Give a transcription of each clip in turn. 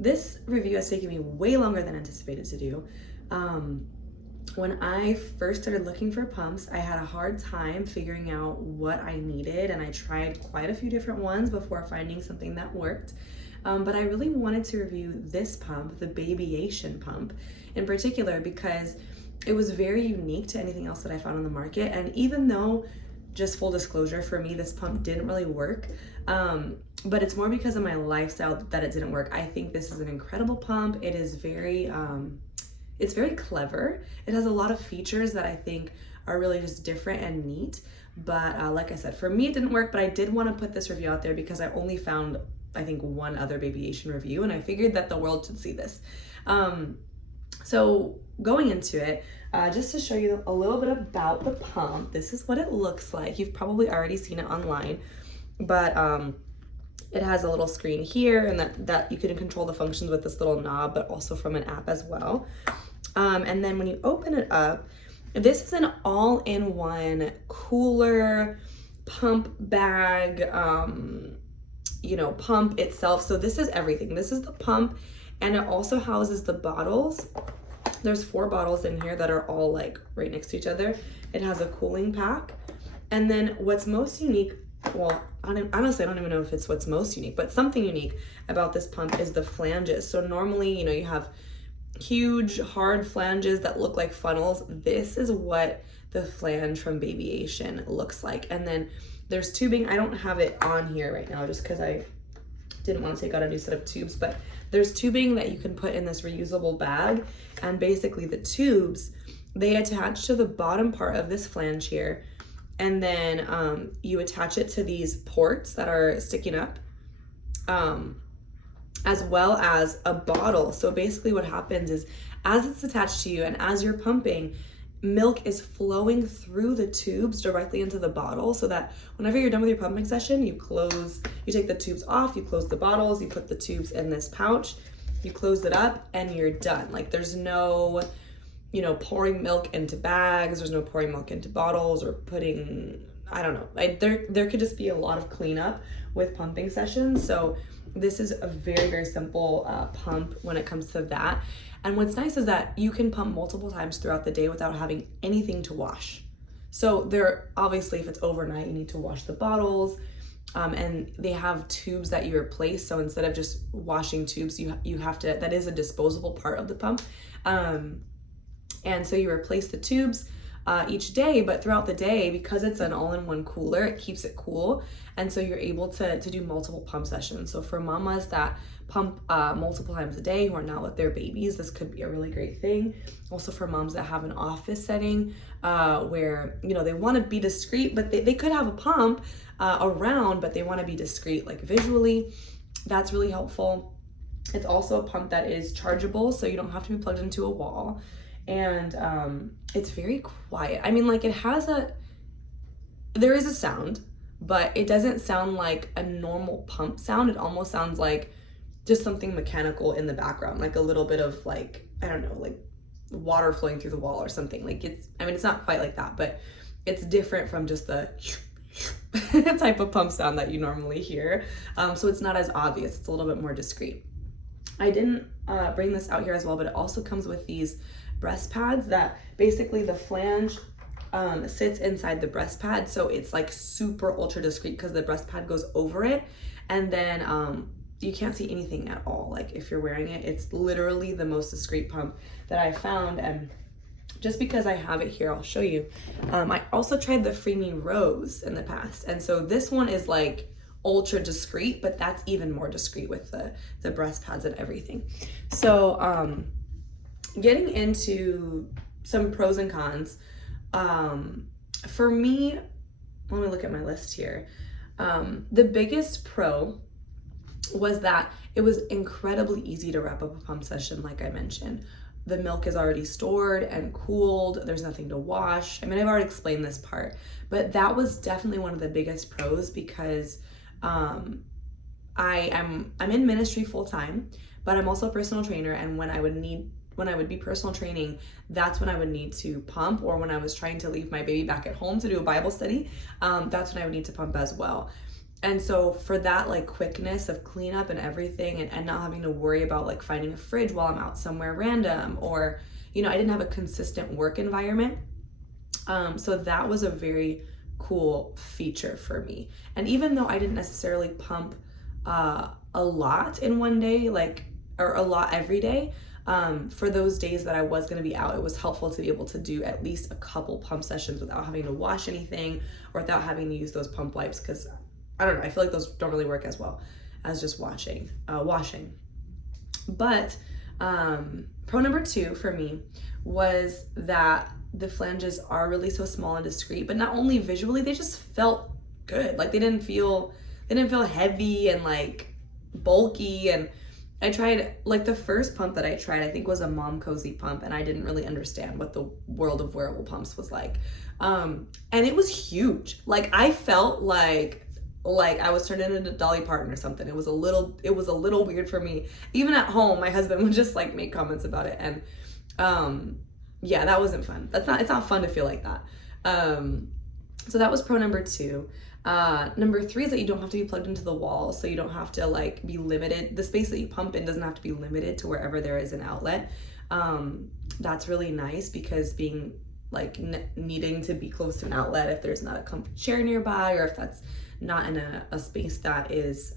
this review has taken me way longer than anticipated to do. When I first started looking for pumps, I had a hard time figuring out what I needed, and I tried quite a few different ones before finding something that worked. But I really wanted to review this pump, the Babyation pump, in particular because it was very unique to anything else that I found on the market. And even though, just full disclosure, for me, this pump didn't really work, but it's more because of my lifestyle that it didn't work. I think this is an incredible pump. It is it's very clever. It has a lot of features that I think are really just different and neat. But like I said, for me, it didn't work, but I did want to put this review out there because I only found, I think, one other Babyation review, and I figured that the world should see this. So going into it, just to show you a little bit about the pump, this is what it looks like. You've probably already seen it online, but it has a little screen here, and that you can control the functions with this little knob, but also from an app as well. And then when you open it up, this is an all-in-one cooler, pump bag, pump itself. So this is everything. This is the pump, and it also houses the bottles. There's 4 bottles in here that are all like right next to each other. It has a cooling pack. And then what's most unique, well, honestly, I don't even know if it's what's most unique, but something unique about this pump is the flanges. So normally, you have huge hard flanges that look like funnels. This is what the flange from Babyation looks like. And then there's tubing. I don't have it on here right now just because I didn't want to take out a new set of tubes, but there's tubing that you can put in this reusable bag. And basically the tubes, they attach to the bottom part of this flange here. And then you attach it to these ports that are sticking up, as well as a bottle. So basically what happens is, as it's attached to you and as you're pumping, milk is flowing through the tubes directly into the bottle, so that whenever you're done with your pumping session, you take the tubes off, you close the bottles, you put the tubes in this pouch, you close it up, and you're done. Like, there's no, pouring milk into bags, there's no pouring milk into bottles or putting, I don't know. There could just be a lot of cleanup with pumping sessions. So this is a very, very simple pump when it comes to that. And what's nice is that you can pump multiple times throughout the day without having anything to wash. So obviously, if it's overnight, you need to wash the bottles, and they have tubes that you replace. So instead of just washing tubes, you have to, that is a disposable part of the pump. And so you replace the tubes each day, but throughout the day, because it's an all-in-one cooler, it keeps it cool. And so you're able to do multiple pump sessions. So for mamas that pump multiple times a day who are not with their babies, this could be a really great thing. Also for moms that have an office setting where, they want to be discreet, but they could have a pump around, but they want to be discreet, like visually. That's really helpful. It's also a pump that is chargeable, so you don't have to be plugged into a wall. And it's very quiet. I mean, like, there is a sound, but it doesn't sound like a normal pump sound. It almost sounds like just something mechanical in the background, like a little bit of, like, I don't know, like water flowing through the wall or something. Like, it's not quite like that, but it's different from just the type of pump sound that you normally hear. So it's not as obvious. It's a little bit more discreet. I didn't bring this out here as well, but it also comes with these breast pads that basically the flange sits inside the breast pad. So it's like super ultra discreet because the breast pad goes over it. And then you can't see anything at all. Like, if you're wearing it, it's literally the most discreet pump that I found. And just because I have it here, I'll show you. I also tried the Freemy Rose in the past. And so this one is like ultra discreet, but that's even more discreet with the breast pads and everything. So getting into some pros and cons, for me, let me look at my list here. The biggest pro was that it was incredibly easy to wrap up a pump session. Like I mentioned, the milk is already stored and cooled. There's nothing to wash. I mean, I've already explained this part, but that was definitely one of the biggest pros because I'm in ministry full time, but I'm also a personal trainer. And when I would be personal training, that's when I would need to pump, or when I was trying to leave my baby back at home to do a Bible study, that's when I would need to pump as well. And so for that like quickness of cleanup and everything, and not having to worry about like finding a fridge while I'm out somewhere random, or, you know, I didn't have a consistent work environment. So that was a very cool feature for me. And even though I didn't necessarily pump a lot in one day, like, or a lot every day, for those days that I was going to be out, it was helpful to be able to do at least a couple pump sessions without having to wash anything or without having to use those pump wipes, because I don't know, I feel like those don't really work as well as just washing. But pro number 2 for me was that the flanges are really so small and discreet, but not only visually, they just felt good. Like they didn't feel heavy and like bulky. And I tried, like the first pump that I tried, I think was a Mom Cozy pump, and I didn't really understand what the world of wearable pumps was like. And it was huge. Like I felt like I was turning into Dolly Parton or something. It was a little weird for me. Even at home, my husband would just like make comments about it. And yeah, that wasn't fun. It's not fun to feel like that. So that was pro number 2. Number 3 is that you don't have to be plugged into the wall, so you don't have to like be limited. The space that you pump in doesn't have to be limited to wherever there is an outlet. That's really nice, because being like needing to be close to an outlet, if there's not a comfy chair nearby, or if that's not in a space that is,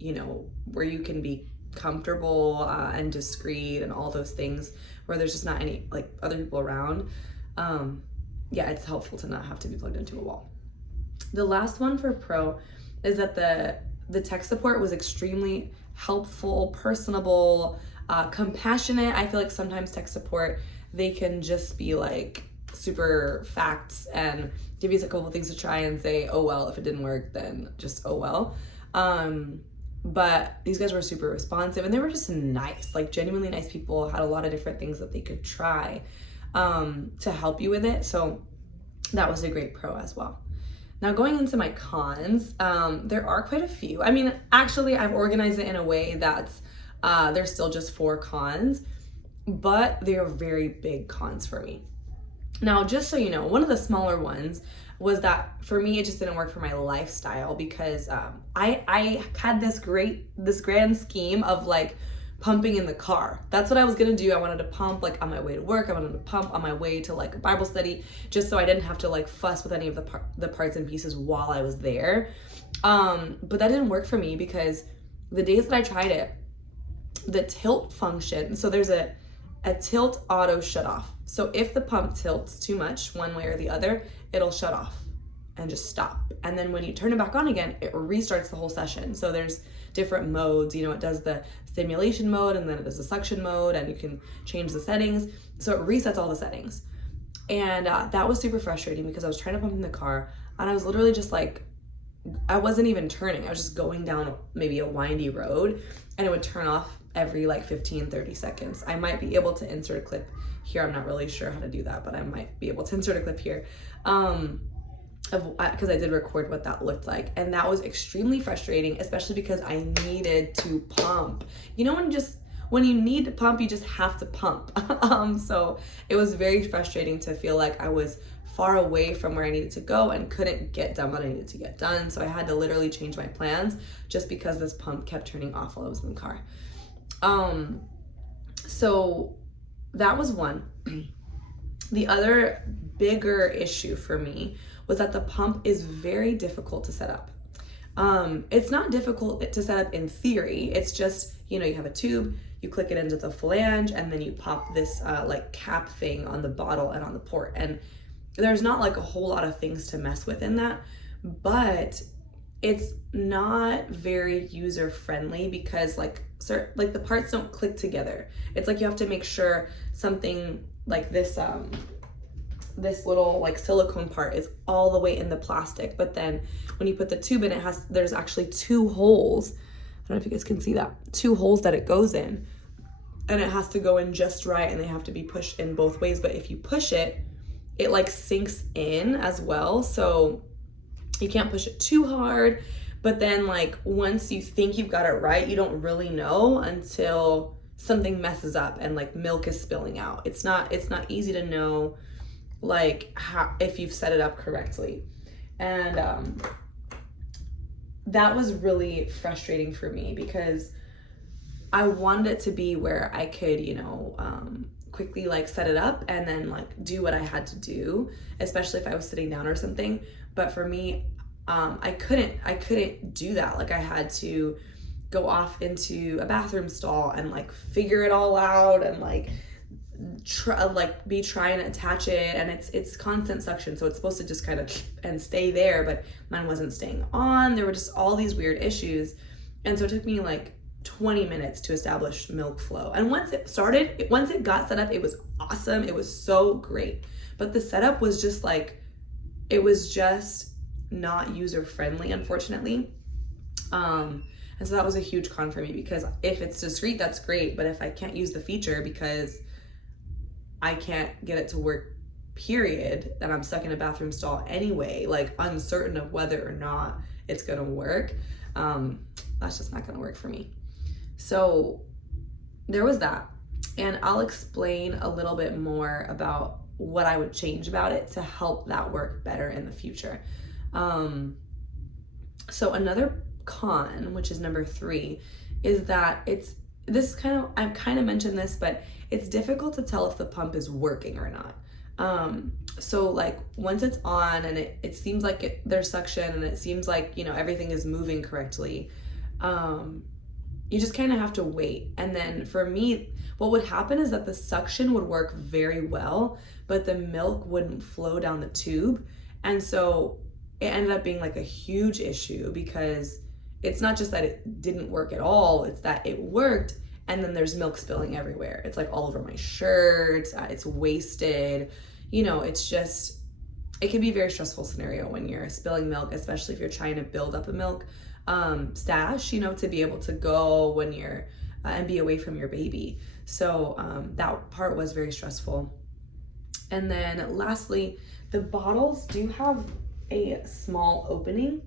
you know, where you can be comfortable and discreet and all those things, where there's just not any like other people around. Yeah, it's helpful to not have to be plugged into a wall. The last one for pro is that the tech support was extremely helpful, personable, compassionate. I feel like sometimes tech support, they can just be like super facts and give you a couple of things to try and say, oh well, if it didn't work, then just oh well. But these guys were super responsive, and they were just nice, like genuinely nice people, had a lot of different things that they could try to help you with it. So that was a great pro as well. Now going into my cons, there are quite a few. I mean, actually I've organized it in a way that's, there's still just 4 cons, but they are very big cons for me. Now, just so you know, one of the smaller ones was that for me, it just didn't work for my lifestyle, because I had this grand scheme of like pumping in the car. That's what I was gonna do. I wanted to pump like on my way to work. I wanted to pump on my way to like a Bible study, just so I didn't have to like fuss with any of the parts and pieces while I was there. But that didn't work for me, because the days that I tried it, the tilt function, so there's a tilt auto shut off. So if the pump tilts too much one way or the other, it'll shut off and just stop. And then when you turn it back on again, it restarts the whole session. So there's different modes, you know, it does the stimulation mode, and then it does the suction mode, and you can change the settings. So it resets all the settings. And that was super frustrating, because I was trying to pump in the car, and I was literally just like, I wasn't even turning. I was just going down maybe a windy road, and it would turn off every like 15-30 seconds. I might be able to insert a clip here. I'm not really sure how to do that, but I might be able to insert a clip here, because I did record what that looked like. And that was extremely frustrating, especially because I needed to pump. You know, when you need to pump, you just have to pump. So it was very frustrating to feel like I was far away from where I needed to go and couldn't get done what I needed to get done. So I had to literally change my plans just because this pump kept turning off while I was in the car. So that was one. The other bigger issue for me was that the pump is very difficult to set up. It's not difficult to set up in theory. It's just, you know, you have a tube, you click it into the flange, and then you pop this like cap thing on the bottle and on the port. And there's not like a whole lot of things to mess with in that, but it's not very user friendly, because like the parts don't click together. It's like you have to make sure something like this this little like silicone part is all the way in the plastic, but then when you put the tube in, there's actually 2 holes. I don't know if you guys can see that, 2 holes that it goes in, and it has to go in just right, and they have to be pushed in both ways. But if you push it, it like sinks in as well, so you can't push it too hard. But then like once you think you've got it right, you don't really know until something messes up and like milk is spilling out. It's not easy to know like how, if you've set it up correctly. And that was really frustrating for me because I wanted it to be where I could, quickly like set it up and then like do what I had to do, especially if I was sitting down or something. But for me, I couldn't do that. Like I had to go off into a bathroom stall and like figure it all out and like be trying to attach it, and it's constant suction, so it's supposed to just kind of and stay there, but mine wasn't staying on. There were just all these weird issues, and so it took me like 20 minutes to establish milk flow. And once it got set up, it was awesome. It was so great. But the setup was just like, it was just not user friendly, unfortunately. And so that was a huge con for me, because if it's discreet, that's great. But if I can't use the feature because I can't get it to work, period, then I'm stuck in a bathroom stall anyway, like uncertain of whether or not it's gonna work. That's just not gonna work for me. So there was that. And I'll explain a little bit more about what I would change about it to help that work better in the future. So another con, which is number 3, is that I've kind of mentioned this, but it's difficult to tell if the pump is working or not. So like once it's on and it seems like there's suction and it seems like, everything is moving correctly, you just kind of have to wait. And then for me, what would happen is that the suction would work very well, but the milk wouldn't flow down the tube. And so it ended up being like a huge issue, because it's not just that it didn't work at all, it's that it worked and then there's milk spilling everywhere. It's like all over my shirt, it's wasted. It can be a very stressful scenario when you're spilling milk, especially if you're trying to build up a milk stash, to be able to go when you're and be away from your baby. So that part was very stressful. And then lastly, the bottles do have a small opening.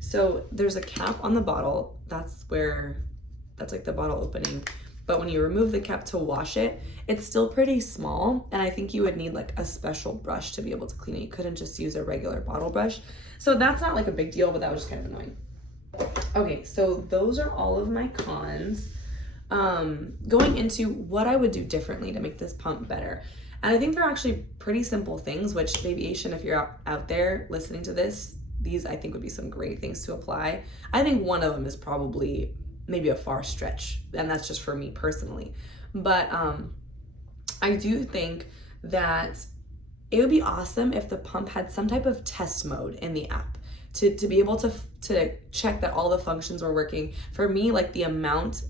So there's a cap on the bottle. That's like the bottle opening. But when you remove the cap to wash it, it's still pretty small. And I think you would need like a special brush to be able to clean it. You couldn't just use a regular bottle brush. So that's not like a big deal, but that was just kind of annoying. Okay, so those are all of my cons. Going into what I would do differently to make this pump better. And I think they're actually pretty simple things, which Babyation, if you're out there listening to this, these I think would be some great things to apply. I think one of them is probably maybe a far stretch, and that's just for me personally. But I do think that it would be awesome if the pump had some type of test mode in the app to be able to check that all the functions were working. For me, like the amount,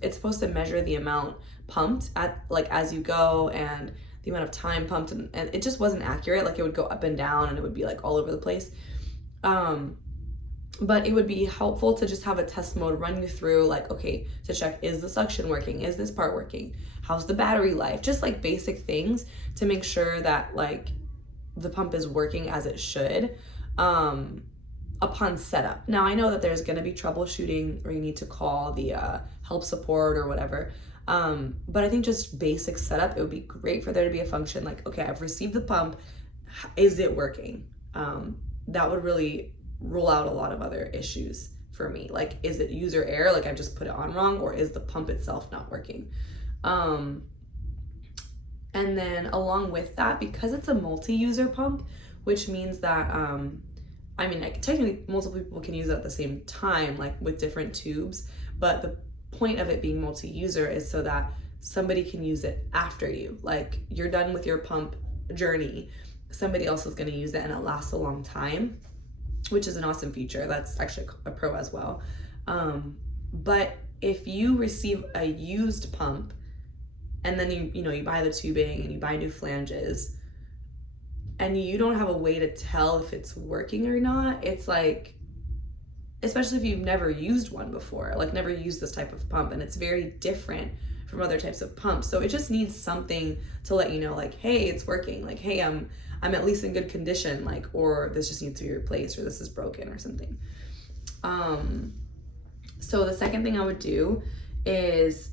it's supposed to measure the amount pumped at like as you go and the amount of time pumped, and it just wasn't accurate. Like it would go up and down and it would be like all over the place. But it would be helpful to just have a test mode run you through, like, okay, to check, is the suction working? Is this part working? How's the battery life? Just like basic things to make sure that like the pump is working as it should upon setup. Now I know that there's gonna be troubleshooting or you need to call the help support or whatever. But I think just basic setup, it would be great for there to be a function like, okay, I've received the pump, is it working? That would really rule out a lot of other issues for me. Like, is it user error? Like I just put it on wrong, or is the pump itself not working? And then along with that, because it's a multi-user pump, which means that, like technically multiple people can use it at the same time, like with different tubes, but the point of it being multi-user is so that somebody can use it after you. Like you're done with your pump journey, somebody else is going to use it and it lasts a long time, which is an awesome feature. That's actually a pro as well. But if you receive a used pump and then you buy the tubing and you buy new flanges and you don't have a way to tell if it's working or not, it's like, especially if you've never used one before, like never used this type of pump, and it's very different from other types of pumps. So it just needs something to let you know, like, hey, it's working. Like, hey, I'm at least in good condition, like, or this just needs to be replaced, or this is broken or something. So the second thing I would do is,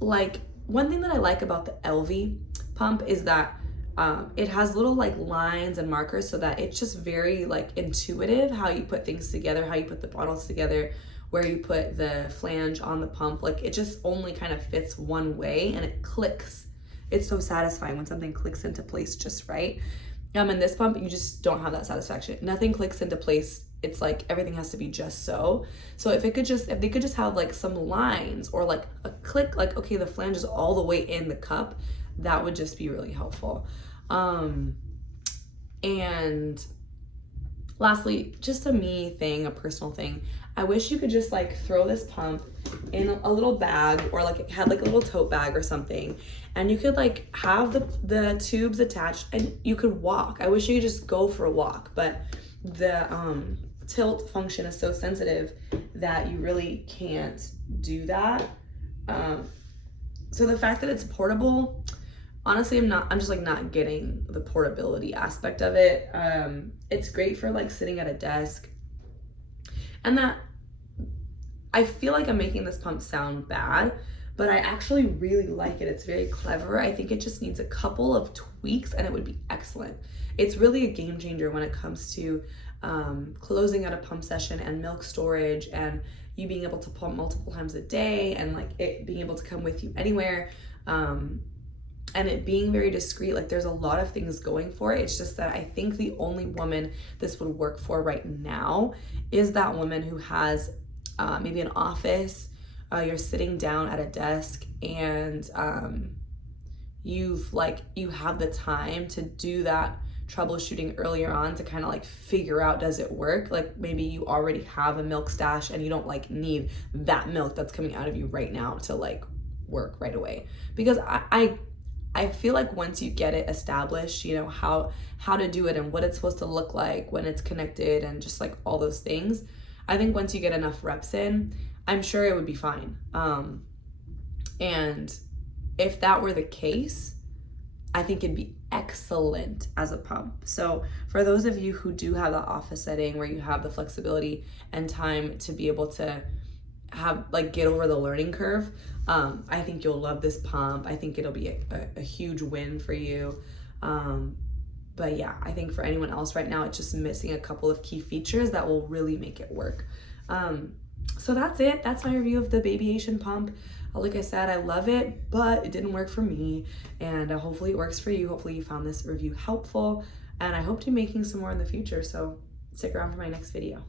like, one thing that I like about the LV pump is that It has little like lines and markers so that it's just very like intuitive how you put things together, how you put the bottles together, where you put the flange on the pump. Like it just only kind of fits one way and it clicks. It's so satisfying when something clicks into place just right. And this pump, you just don't have that satisfaction. Nothing clicks into place. It's like everything has to be just so. So if they could just have like some lines or like a click, like, okay, the flange is all the way in the cup, that would just be really helpful. And lastly, just a personal thing. I wish you could just like throw this pump in a little bag, or like it had like a little tote bag or something, and you could like have the tubes attached and you could walk. I wish you could just go for a walk, but the tilt function is so sensitive that you really can't do that. So the fact that it's portable, honestly, I'm just like not getting the portability aspect of it. It's great for like sitting at a desk, and that I feel like I'm making this pump sound bad, but I actually really like it. It's very clever. I think it just needs a couple of tweaks and it would be excellent. It's really a game changer when it comes to closing out a pump session and milk storage, and you being able to pump multiple times a day, and like it being able to come with you anywhere, and it being very discreet. Like there's a lot of things going for it. It's just that I think the only woman this would work for right now is that woman who has maybe an office, you're sitting down at a desk, and you have the time to do that troubleshooting earlier on to kind of like figure out, does it work? Like maybe you already have a milk stash and you don't like need that milk that's coming out of you right now to like work right away. Because I feel like once you get it established, you know, how to do it and what it's supposed to look like when it's connected and just like all those things, I think once you get enough reps in, I'm sure it would be fine. And if that were the case, I think it'd be excellent as a pump. So for those of you who do have the office setting where you have the flexibility and time to be able to have like get over the learning curve, I think you'll love this pump. I think it'll be a huge win for you. But yeah, I think for anyone else right now, it's just missing a couple of key features that will really make it work. So that's it. That's my review of the Babyation pump. Like I said, I love it, but it didn't work for me, and hopefully it works for you. Hopefully you found this review helpful, and I hope to be making some more in the future. So stick around for my next video.